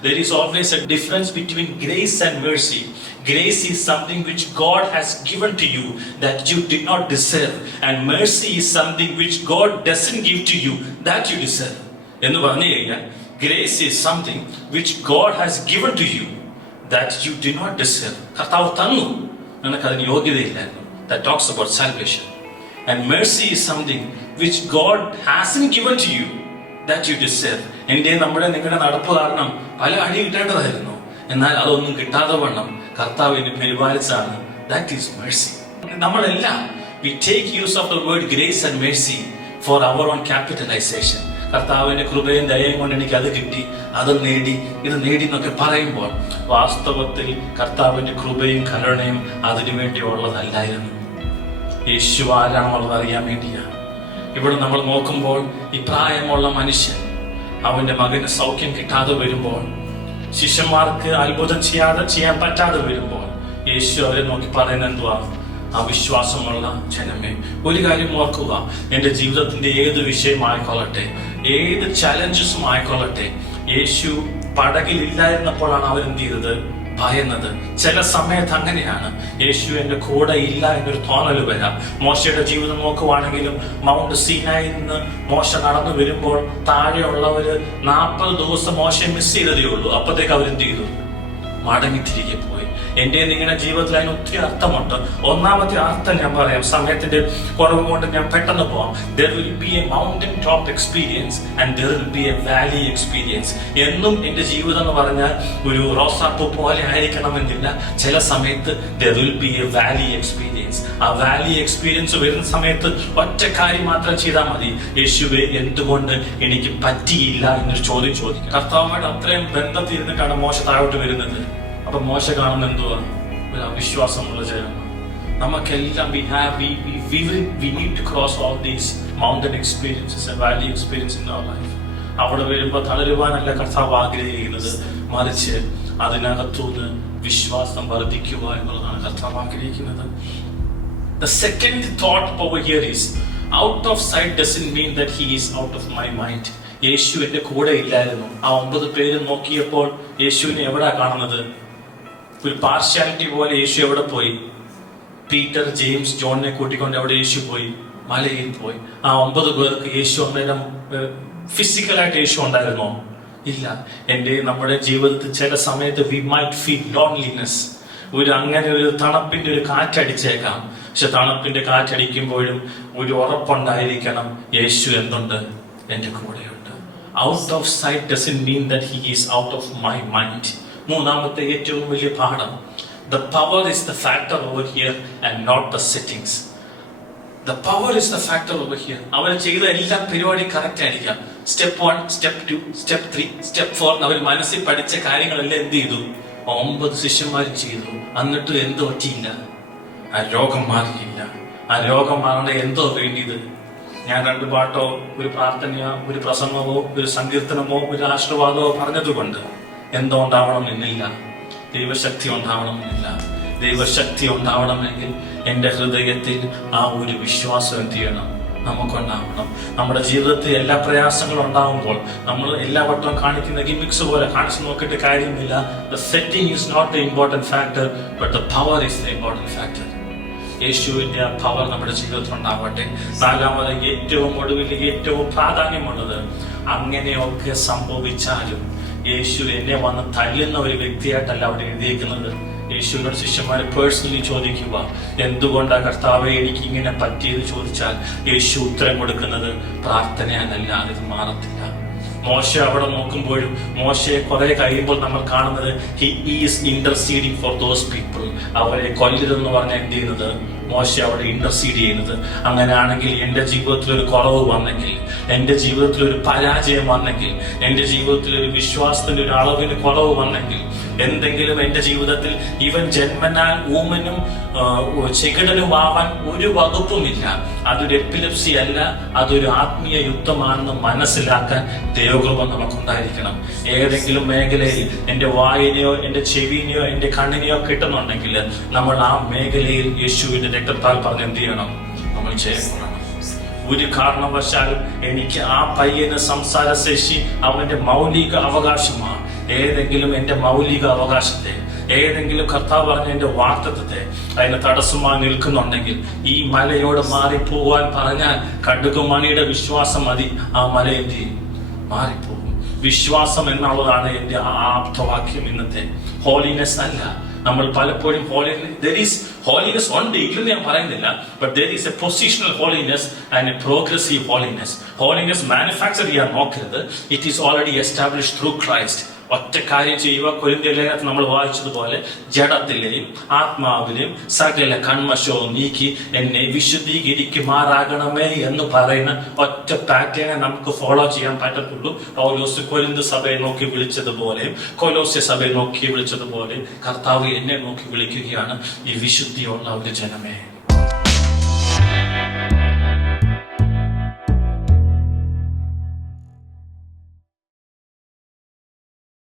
There is always a difference between grace and mercy. Grace is something which God has given to you that you did not deserve, and mercy is something which God doesn't give to you that you deserve. എന്ന് പറഞ്ഞു കഴിഞ്ഞാൽ grace is something which God has given to you that you did not deserve. കർത്താവ് തന്നു, നിനക്കതിന് യോഗ്യതയില്ലായിരുന്നു. That talks about salvation. And mercy is something which God hasn't given to you that you deserve. എൻ്റെ നിങ്ങളുടെ നടപ്പ് കാരണം പല അടി കിട്ടേണ്ടതായിരുന്നു, എന്നാൽ അതൊന്നും കിട്ടാതെ വണ്ണം കർത്താവ് എന്നെ പരിപാലിച്ചാണ്. That is mercy. നമ്മളെല്ലാം we take use of the word grace and mercy for our own capitalization. കർത്താവിന്റെ കൃപയും ദയയും കൊണ്ട് എനിക്ക് അത് കിട്ടി, അത് നേടി, ഇത് നേടി എന്നൊക്കെ പറയുമ്പോൾ വാസ്തവത്തിൽ കർത്താവിന്റെ കൃപയും കരുണയും അതിനു വേണ്ടിയുള്ളതല്ലായിരുന്നു. യേശു ആരാണെന്നുള്ളത് അറിയാൻ വേണ്ടിയാണ്. ഇവിടെ നമ്മൾ നോക്കുമ്പോൾ ഈ പ്രായമുള്ള മനുഷ്യൻ അവന്റെ മകന് സൗഖ്യം കിട്ടാതെ വരുമ്പോൾ, ശിഷ്യന്മാർക്ക് അത്ഭുതം ചെയ്യാൻ പറ്റാതെ വരുമ്പോൾ യേശു അവരെ നോക്കി പറയുന്നത് എന്തുവാ? അവിശ്വാസമുള്ള ജനമേ, ഒരു കാര്യം ഓർക്കുക, എന്റെ ജീവിതത്തിന്റെ ഏത് വിഷയമായിക്കൊള്ളട്ടെ, ഏത് ചലഞ്ചസും ആയിക്കൊള്ളട്ടെ, യേശു പടകിലില്ലായിരുന്നപ്പോഴാണ് അവരെന്ത് ചെയ്തത്? ഭയന്നത്. ചില സമയത്ത് അങ്ങനെയാണ്, യേശു എന്റെ കൂടെ ഇല്ല എന്നൊരു തോന്നൽ വരാം. മോശയുടെ ജീവിതം നോക്കുവാണെങ്കിലും മൗണ്ട് സീനായിൽ നിന്ന് മോശ നടന്നു വരുമ്പോൾ താഴെയുള്ളവര് 40 ദിവസം മോശയെ മിസ് ചെയ്തതേ ഉള്ളൂ. അപ്പത്തേക്ക് അവരെന്ത് ചെയ്തു? മടങ്ങി തിരികെ പോയി. എന്റെ നിങ്ങളുടെ ജീവിതത്തിൽ അതിന് ഒത്തിരി അർത്ഥമുണ്ട്. ഒന്നാമത്തെ അർത്ഥം ഞാൻ പറയാം, സമയത്തിന്റെ കുറവ് കൊണ്ട് ഞാൻ പെട്ടെന്ന് പോവാം. There will be a mountain top experience and there will be a valley experience. എന്നും എന്റെ ജീവിതം എന്ന് പറഞ്ഞാൽ ഒരു റോസാപ്പൂ പോലെ ആയിരിക്കണമെന്നില്ല. ചില സമയത്ത് there will be a valley experience. ആ വാലി എക്സ്പീരിയൻസ് വരുന്ന സമയത്ത് ഒറ്റ കാര്യം മാത്രം ചെയ്താൽ മതി, യേശുവേ എന്തുകൊണ്ട് എനിക്ക് പറ്റിയില്ല എന്നൊരു ചോദ്യം ചോദിക്കും. കർത്താവുമായിട്ട് അത്രയും ബന്ധത്തിൽ ഇരുന്നിട്ടാണ് മോശ താഴോട്ട് വരുന്നത്. അപ്പൊ മോശ കാണുന്ന എന്തുവാ? ഒരു അവിശ്വാസമുള്ള ജനം. നമുക്കെല്ലാം we need to cross all these mountain experiences and valley experiences in our life. അവിടെ വരുമ്പോൾ തളരുവാനല്ല കർത്താവ് ആഗ്രഹിക്കുന്നത്, മറിച്ച് അതിനകത്തുനിന്ന് വിശ്വാസം വർദ്ധിക്കുക എന്നുള്ളതാണ് കർത്താവ് ആഗ്രഹിക്കുന്നത്. The second thought over here is out of sight doesn't mean that he is out of my mind. യേശു എന്റെ കൂടെ ഇല്ലായിരുന്നു. ആ 9 പേര് നോക്കിയപ്പോൾ യേശുവിനെ എവിടാ കാണുന്നത്? ഒരു പാർഷ്യാലിറ്റി പോലെ യേശു എവിടെ പോയി? പീറ്റർ, ജെയിംസ്, ജോണിനെ കൂട്ടിക്കൊണ്ട് അവിടെ യേശു പോയി, മലയിൽ പോയി. ആ 9 പേർക്ക് യേശു അന്നേരം ഫിസിക്കലായിട്ട് യേശു ഉണ്ടായിരുന്നോ? ഇല്ല. നമ്മുടെ ജീവിതത്തിൽ ചില സമയത്ത് we might feel loneliness. അങ്ങനെ ഒരു തണുപ്പിന്റെ ഒരു കാറ്റടിച്ചേക്കാം. പക്ഷെ തണുപ്പിന്റെ കാറ്റടിക്കുമ്പോഴും ഒരു ഉറപ്പുണ്ടായിരിക്കണം, യേശു എന്തുണ്ട്? എന്റെ കൂടെയുണ്ട്. Out of sight doesn't mean that he is out of my mind. മൂന്നാമത്തെ ഏറ്റവും വലിയ പാഠം, the power is the factor over here and not the settings. The power is the factor over here. അവർ ചെയ്ത എല്ലാ പരിപാടിയും കറക്റ്റ് ആയിരിക്കാം. Step 1, step 2, step 3, step 4 അവർ മനസ്സിൽ പഠിച്ച കാര്യങ്ങളെല്ലാം എന്ത് ചെയ്തു? 9 ശിഷ്യന്മാരും ചെയ്തു. എന്നിട്ട് എന്തോ പറ്റിയില്ല? ആ രോഗം മാറിയില്ല. ആ രോഗം മാറേണ്ട എന്തോ വേണ്ടിയത്? ഞാൻ 2 പാട്ടോ ഒരു പ്രാർത്ഥനയോ ഒരു പ്രസംഗമോ ഒരു സങ്കീർത്തനമോ ഒരു ആശീർവാദമോ പറഞ്ഞതുകൊണ്ട് എന്തോ ഉണ്ടാവണമെന്നില്ല. ദൈവശക്തി ഉണ്ടാവണമെന്നില്ല. ദൈവശക്തി ഉണ്ടാവണമെങ്കിൽ എൻ്റെ ഹൃദയത്തിൽ ആ ഒരു വിശ്വാസം എന്ത് ചെയ്യണം? നമുക്കുണ്ടാവണം. നമ്മുടെ ജീവിതത്തിൽ എല്ലാ പ്രയാസങ്ങളും ഉണ്ടാവുമ്പോൾ നമ്മൾ എല്ലാ വട്ടവും കാണിക്കുന്ന ഗിമിക്സ് പോലെ കാണിച്ചു നോക്കിയിട്ട് കാര്യമില്ല. The setting is not the important factor, but the power is the important factor. യേശുവിന്റെ ആ പവർ നമ്മുടെ ജീവിതത്തിൽ ഉണ്ടാവട്ടെ. നാലാമത്, ഏറ്റവും ഒടുവിൽ ഏറ്റവും പ്രാധാന്യമുള്ളത്, അങ്ങനെയൊക്കെ സംഭവിച്ചാലും യേശു എന്നെ വന്ന് തല്ലുന്ന ഒരു വ്യക്തിയായിട്ടല്ല അവിടെ എഴുതിയിരിക്കുന്നത്. യേശുവിനോട് ശിഷ്യന്മാരെ പേഴ്സണലി ചോദിക്കുക, എന്തുകൊണ്ടാണ് കർത്താവെ എനിക്ക് ഇങ്ങനെ പറ്റിയത് ചോദിച്ചാൽ യേശു ഉത്തരം കൊടുക്കുന്നത് പ്രാർത്ഥനയാലല്ലാതെ ഇത് മാറത്തില്ല. മോശ അവിടെ നോക്കുമ്പോഴും മോശയെ കുറെ കഴിയുമ്പോൾ നമ്മൾ കാണുന്നത് he is interceding for those people. അവരെ കൊല്ലരുതെന്ന് പറഞ്ഞാൽ എന്ത് ചെയ്യുന്നത്? മോശ അവിടെ ഇന്റർസീഡ് ചെയ്യുന്നത്. അങ്ങനെയാണെങ്കിൽ എൻ്റെ ജീവിതത്തിൽ ഒരു കുറവ് വന്നെങ്കിൽ, എൻ്റെ ജീവിതത്തിൽ ഒരു പരാജയം വന്നെങ്കിൽ, എൻ്റെ ജീവിതത്തിൽ ഒരു വിശ്വാസത്തിന്റെ ഒരു അളവിന് കുറവ് വന്നെങ്കിൽ, എന്തെങ്കിലും എൻ്റെ ജീവിതത്തിൽ ഇവൻ ജന്മനാൽ ഊമനും ചെകിടനും ആവാൻ ഒരു വകുപ്പുമില്ല, അതൊരു എപ്പിലെപ്സി അല്ല, അതൊരു ആത്മീയ യുദ്ധമാണെന്ന് മനസ്സിലാക്കാൻ ദൈവകൃപ നമുക്കുണ്ടായിരിക്കണം. ഏതെങ്കിലും മേഖലയിൽ എൻ്റെ വായനയോ എൻ്റെ ചെവിനെയോ എൻ്റെ കണ്ണിനെയോ കിട്ടുന്നുണ്ടെങ്കിൽ നമ്മൾ ആ മേഖലയിൽ യേശുവിന്റെ രക്തത്താൽ പറഞ്ഞ് എന്ത് ചെയ്യണം? നമ്മൾ ചെയ്യണം. ഒരു കാരണവശാലും എനിക്ക് ആ പയ്യന് സംസാരശേഷി അവന്റെ മൗലിക അവകാശമാണ്. ഏതെങ്കിലും എൻ്റെ മൗലിക അവകാശത്തെ, ഏതെങ്കിലും കർത്താവ് പറഞ്ഞ എൻ്റെ വാഗ്ദത്തത്തെ അതിന് തടസ്സമായി നിൽക്കുന്നുണ്ടെങ്കിൽ ഈ മലയോട് മാറിപ്പോവാൻ പറഞ്ഞാൽ കടുകുമണിയുടെ വിശ്വാസം മതി, ആ മല എന്ത് ചെയ്യും? മാറിപ്പോകും. വിശ്വാസം എന്നുള്ളതാണ് എൻ്റെ ആപ്തവാക്യം ഇന്നത്തെ. ഹോളിനെസ് അല്ല. നമ്മൾ പലപ്പോഴും ഹോളിനെസ് ഉണ്ട്, ഇല്ലെന്ന് ഞാൻ പറയുന്നില്ല. But there is a positional holiness and a progressive holiness. Holiness manufacture ചെയ്യാൻ നോക്കരുത്. It is already established through Christ. ഒറ്റ കാര്യം ചെയ്യുക. കൊരിന്ത്യർ ലേഖനത്തിൽ നമ്മൾ വായിച്ചതുപോലെ ജഡത്തിലെയും ആത്മാവിലെയും സകല കന്മഷവും നീക്കി എന്നെ വിശുദ്ധീകരിക്കുമാറാകണമേ എന്ന് പറയുന്ന ഒറ്റ പാറ്റേണെ നമുക്ക് ഫോളോ ചെയ്യാൻ പറ്റത്തുള്ളൂ. പൗലോസ് കൊരിന്ത് സഭയെ നോക്കി വിളിച്ചതുപോലെയും കൊലോസ്യ സഭയെ നോക്കി വിളിച്ചതുപോലെയും കർത്താവ് എന്നെ നോക്കി വിളിക്കുകയാണ്, ഈ വിശുദ്ധിയുള്ള ഒരു ജനമേ.